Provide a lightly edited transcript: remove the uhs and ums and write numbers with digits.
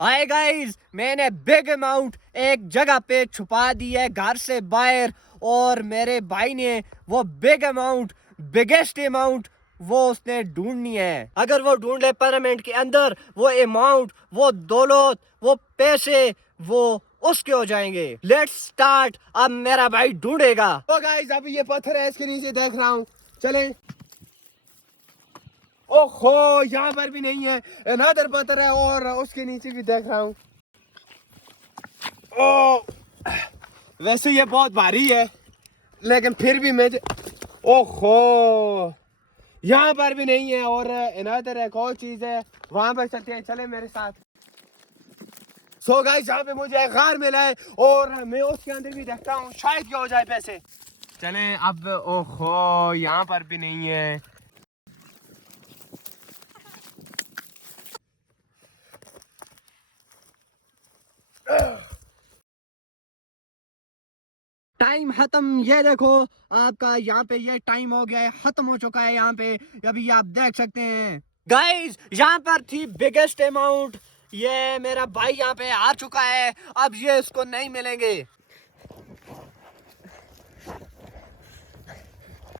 Hi guys, मैंने big amount एक जगह पे छुपा दी है घर से बाहर, और मेरे भाई ने वो बिग अमाउंट, बिगेस्ट अमाउंट वो उसने ढूंढनी है। अगर वो ढूंढ ले 15 मिनट के अंदर, वो अमाउंट, वो दौलत, वो पैसे, वो उसके हो जाएंगे। Let's start. अब मेरा भाई ढूंढेगा। तो गाइस अभी ये पत्थर है, इसके नीचे देख रहा हूँ, चलें। ओहो, यहाँ पर भी नहीं है, अनदर पत्थर है और उसके नीचे भी देख रहा हूँ। ओ, वैसे ये बहुत भारी है, लेकिन फिर भी मैं ओहो, यहाँ पर भी नहीं है और अनदर एक और चीज है, वहां पर चलते हैं, चले मेरे साथ। सो गाइस, यहाँ पे मुझे एक गार मिला है और मैं उसके अंदर भी देखता हूँ, शायद क्या हो जाए पैसे। चलें अब। ओहो, यहाँ पर भी नहीं है। टाइम खत्म। ये देखो, आपका यहाँ पे ये टाइम हो गया है, खत्म हो चुका है यहाँ पे। अभी आप देख सकते हैं गाइस, यहाँ पर थी बिगेस्ट अमाउंट। ये मेरा भाई यहाँ पे आ चुका है, अब ये इसको नहीं मिलेंगे।